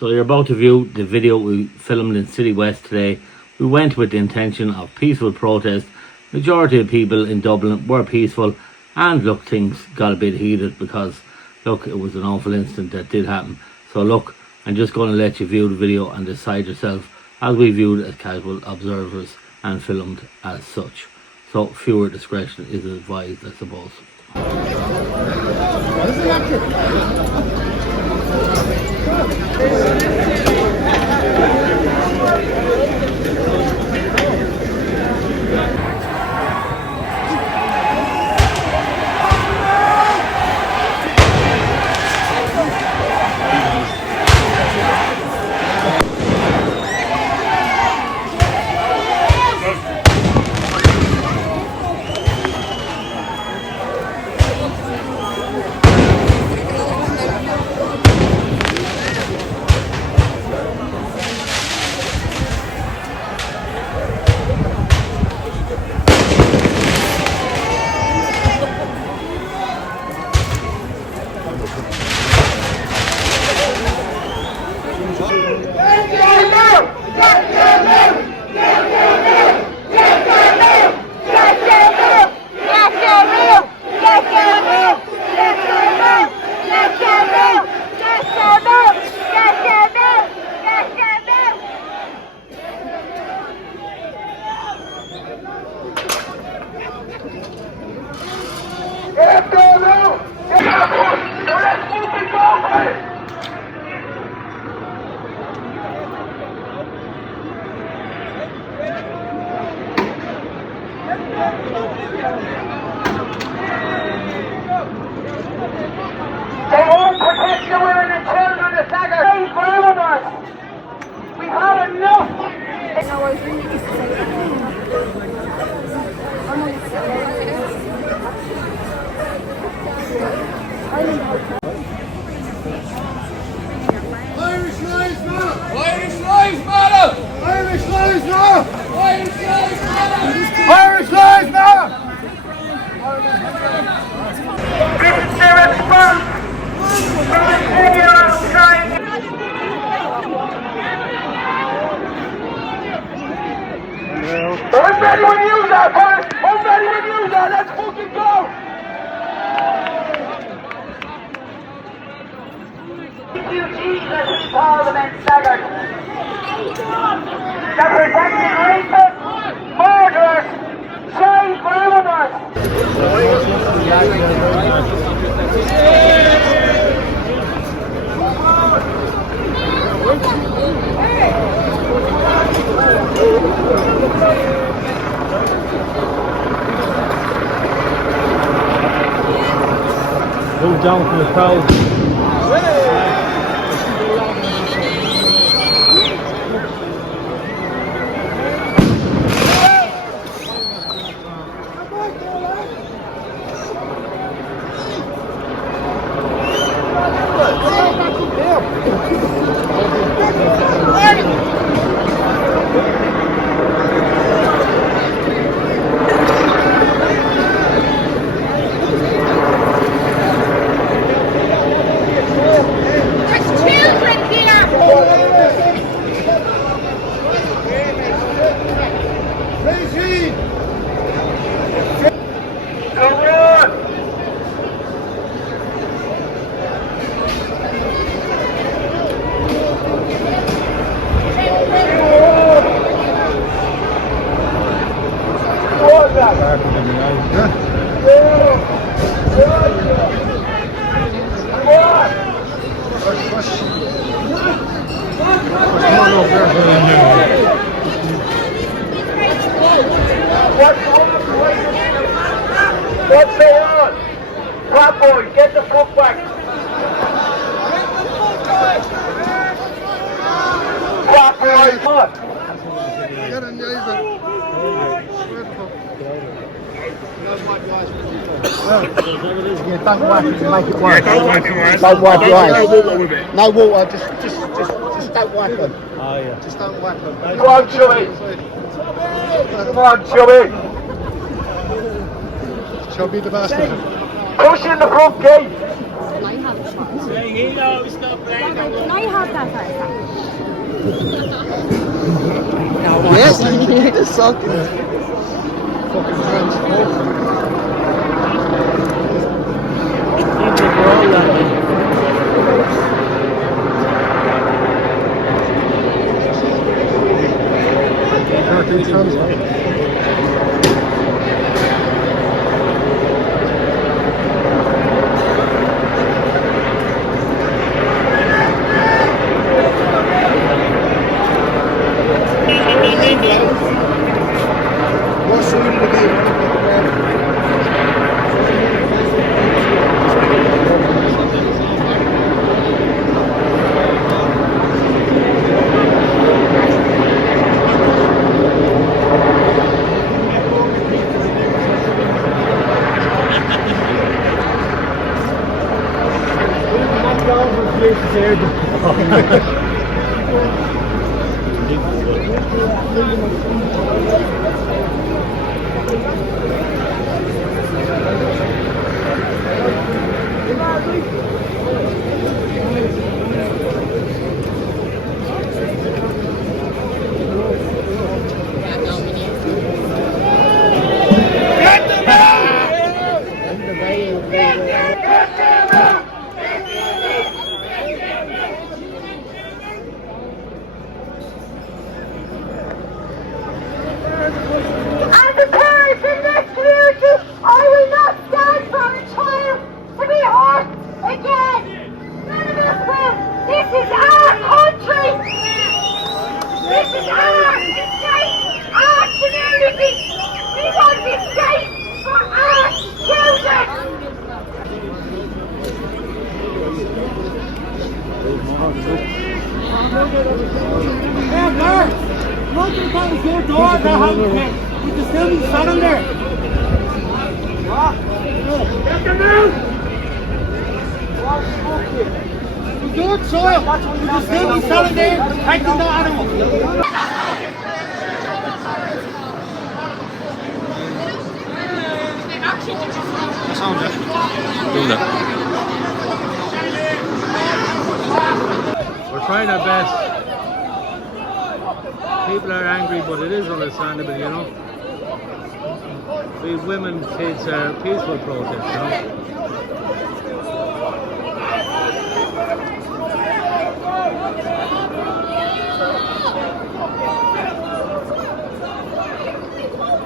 So you're about to view the video we filmed in City West today. We went with the intention of peaceful protest. Majority of people in Dublin were peaceful, and look, things got a bit heated because look, it was an awful incident that did happen. So look, I'm just going to let you view the video and decide yourself, as we viewed as casual observers and filmed as such. So viewer discretion is advised, I suppose. They won't protect the women and children of Sagger. Hey, foreigners! We've had enough! Irish lives matter! Irish lives matter! Irish lives matter! Irish lives matter! Irish lives matter! This is the response from the 10-year-old trying. I'm ready when you are, boys! I'm ready when you are! Let's fucking go! Thank you, Jesus, in Parliament, Sagger. They're protecting rapists, murderers, child criminals. Move down from the crowd. What's going on? Crap boy, get the fuck back. Crap boy, come on. Get in the easy. Don't whack it to make it work. Don't whack your eyes. No water, just don't whack them. Oh yeah. Just don't whack them. Come on, Chubby. Come on, Chubby. Chubby the bastard. Push in the front gate. Can I have that first? Yes, you can get this sucking. As a parent in this community, I will not stand for a child to be hurt again. None of us will. This is our country. This is our state, our community. We want this state for our children. Hey, Mark! Look at that, your door, that hasn't hit. You can still be standing there. Get them out! You do it, soil. You can still be standing there, taking the animal. We're trying our best. People are angry, but it is understandable, you know. These women, kids are peaceful protests, you know.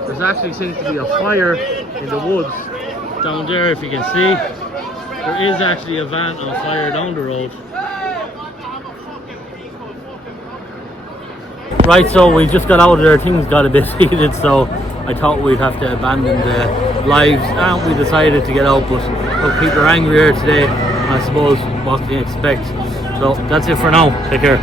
There's actually seems to be a fire in the woods down there, if you can see. There is actually a van on fire down the road. Right, so we just got out of there, things got a bit heated, so I thought we'd have to abandon the lives, and we decided to get out, but look, people are angry here today, I suppose, what can you expect? So that's it for now, take care.